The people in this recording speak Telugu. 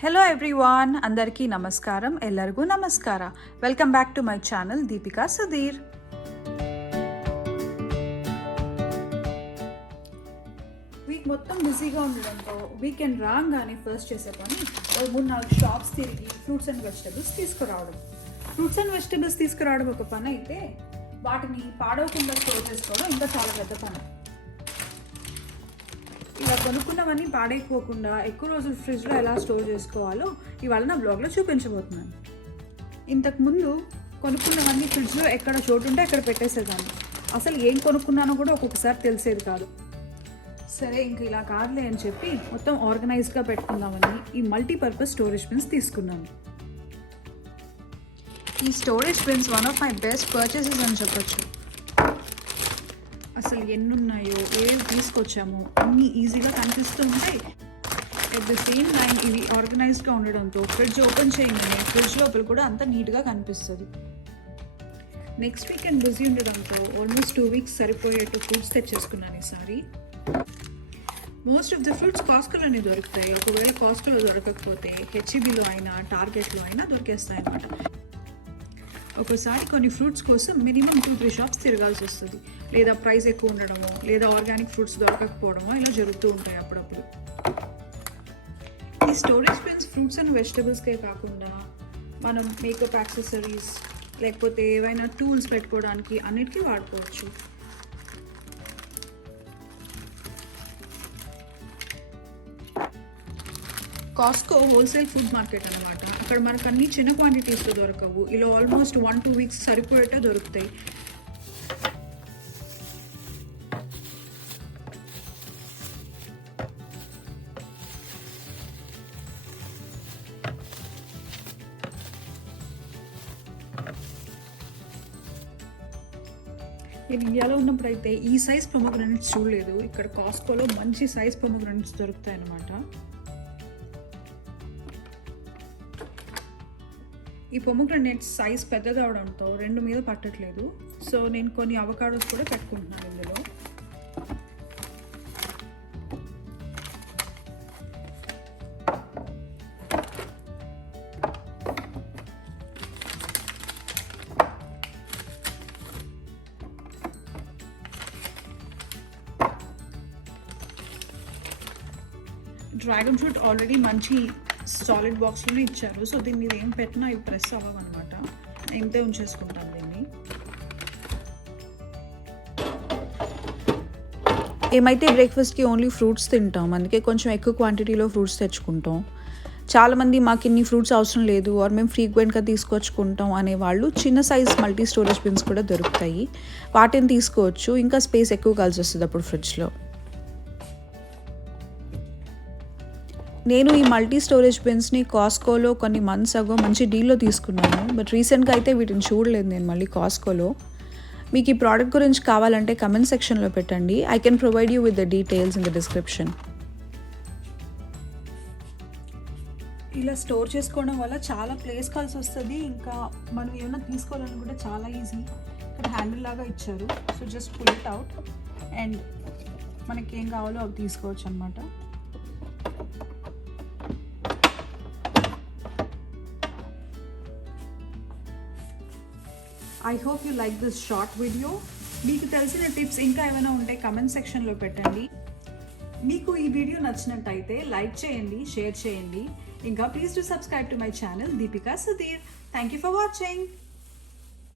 Hello everyone, andarki namaskaram, ellargu namaskara. Welcome back to my channel Deepika Sudhir. Week మొత్తం బిజీగా ఉండడంతో వీకెండ్ రాగానే ఫస్ట్ చేసే పని 3-4 షాప్స్ తిరిగి ఫ్రూట్స్ అండ్ వెజిటబుల్స్ తీసుకురావడం. ఫ్రూట్స్ అండ్ వెజిటబుల్స్ తీసుకురావడం ఒక పని అయితే వాటిని పాడవకుండా స్టోర్ చేసుకోవడం ఇంకా చాలా పెద్ద పని. ఇలా కొనుక్కున్నవన్నీ పాడైపోకుండా ఎక్కువ రోజులు ఫ్రిడ్జ్లో ఎలా స్టోర్ చేసుకోవాలో ఇవాళ నా బ్లాగ్లో చూపించబోతున్నాను. ఇంతకుముందు కొనుక్కున్నవన్నీ ఫ్రిడ్జ్లో ఎక్కడ చోటు ఉంటే అక్కడ పెట్టేసేదాన్ని. అసలు ఏం కొనుక్కున్నానో కూడా ఒక్కొక్కసారి తెలిసేది కాదు. సరే ఇంక ఇలా కాదులే అని చెప్పి మొత్తం ఆర్గనైజ్గా పెట్టుకుందామని ఈ మల్టీపర్పస్ స్టోరేజ్ బిన్స్ తీసుకున్నాను. ఈ storage bins one of my best purchases అని చెప్పొచ్చు. అసలు ఎన్ని ఉన్నాయో ఏవి తీసుకొచ్చామో అన్నీ ఈజీగా కనిపిస్తూ ఉంటాయి. అట్ ద సేమ్ టైం ఇవి ఆర్గనైజ్డ్గా ఉండడంతో ఫ్రిడ్జ్ ఓపెన్ చేయగానే ఫ్రిడ్జ్ లోపల కూడా అంత నీట్గా కనిపిస్తుంది. నెక్స్ట్ వీకెండ్ బిజీ ఉండడంతో ఆల్మోస్ట్ 2 weeks సరిపోయేట్టు ఫ్రూట్స్ తెచ్చేసుకున్నాను ఈసారి. మోస్ట్ ఆఫ్ ద ఫ్రూట్స్ కాస్కోలోనే దొరుకుతాయి. ఒకవేళ కాస్కోలో దొరకకపోతే హెచ్ఈబీలో అయినా టార్గెట్లో అయినా దొరికేస్తాయి అన్నమాట. ఒకసారి కొన్ని ఫ్రూట్స్ కోసం మినిమం 2-3 షాప్స్ తిరగాల్సి వస్తుంది. లేదా ప్రైస్ ఎక్కువ ఉండడమో లేదా ఆర్గానిక్ ఫ్రూట్స్ దొరకకపోవడమో ఇలా జరుగుతూ ఉంటాయి అప్పుడప్పుడు. ఈ స్టోరేజ్ బిన్స్ ఫ్రూట్స్ అండ్ వెజిటబుల్స్కే కాకుండా మనం మేకప్ యాక్సెసరీస్ లేకపోతే ఏవైనా టూల్స్ పెట్టుకోవడానికి అన్నిటికీ వాడుకోవచ్చు. కాస్కో హోల్సేల్ ఫుడ్ మార్కెట్ అనమాట. అక్కడ మనకు అన్ని చిన్న క్వాంటిటీస్లో దొరకవు. ఇలా ఆల్మోస్ట్ 1-2 weeks సరిపోయేట్టే దొరుకుతాయి. నేను ఇండియాలో ఉన్నప్పుడు అయితే ఈ సైజ్ పొమోగ్రానైట్స్ చూడలేదు. ఇక్కడ కాస్కోలో మంచి సైజ్ పొమోగ్రానైట్స్ దొరుకుతాయి అన్నమాట. ఈ పొమోగ్రానైట్స్ సైజ్ పెద్దగా అవడంతో 2 మీద పట్టట్లేదు. సో నేను కొన్ని అవకాడోస్ కూడా పెట్టుకుంటున్నాను ఇందులో. డ్రాగన్ ఫ్రూట్ ఆల్రెడీ మంచి సాలిడ్ బాక్స్లోనే ఇచ్చారు. సో దీన్ని మీద ఏం పెట్టినా ఇవి ప్రెస్ అవ్వమన్నమాట. ఇంతే ఉంచేసుకుంటాను దీన్ని. ఏమైతే బ్రేక్ఫాస్ట్కి ఓన్లీ ఫ్రూట్స్ తింటాం, అందుకే కొంచెం ఎక్కువ క్వాంటిటీలో ఫ్రూట్స్ తెచ్చుకుంటాం. చాలామంది మాకు ఇన్ని ఫ్రూట్స్ అవసరం లేదు ఆర్ మేము ఫ్రీక్వెంట్గా తీసుకొచ్చుకుంటాం అనేవాళ్ళు చిన్న సైజ్ మల్టీ స్టోరేజ్ బిన్స్ కూడా దొరుకుతాయి. వాటిని తీసుకోవచ్చు. ఇంకా స్పేస్ ఎక్కువ కలిసి వస్తుంది అప్పుడు ఫ్రిడ్జ్లో. నేను ఈ మల్టీ స్టోరేజ్ బిన్స్ని కాస్కోలో కొన్ని మంత్స్ అగో మంచి డీల్లో తీసుకున్నాను. బట్ రీసెంట్గా అయితే వీటిని చూడలేదు నేను మళ్ళీ కాస్కోలో. మీకు ఈ ప్రోడక్ట్ గురించి కావాలంటే కమెంట్ సెక్షన్లో పెట్టండి. I can provide you with the details in the description. ఇలా స్టోర్ చేసుకోవడం వల్ల చాలా ప్లేస్ కలిసి వస్తుంది. ఇంకా మనం ఏమైనా తీసుకోవాలని కూడా చాలా ఈజీ. ఇక్కడ హ్యాండిల్ లాగా ఇచ్చారు. So just pull it out and మనకి ఏం కావాలో అవి తీసుకోవచ్చు అనమాట. I hope you like this short video. మీకు తెలిసిన టిప్స్ ఇంకా ఏమైనా ఉంటే కమెంట్ సెక్షన్లో పెట్టండి. మీకు ఈ వీడియో నచ్చినట్టయితే లైక్ చేయండి, షేర్ చేయండి. ఇంకా please to subscribe to my channel Deepika Sudheer. Thank you for watching.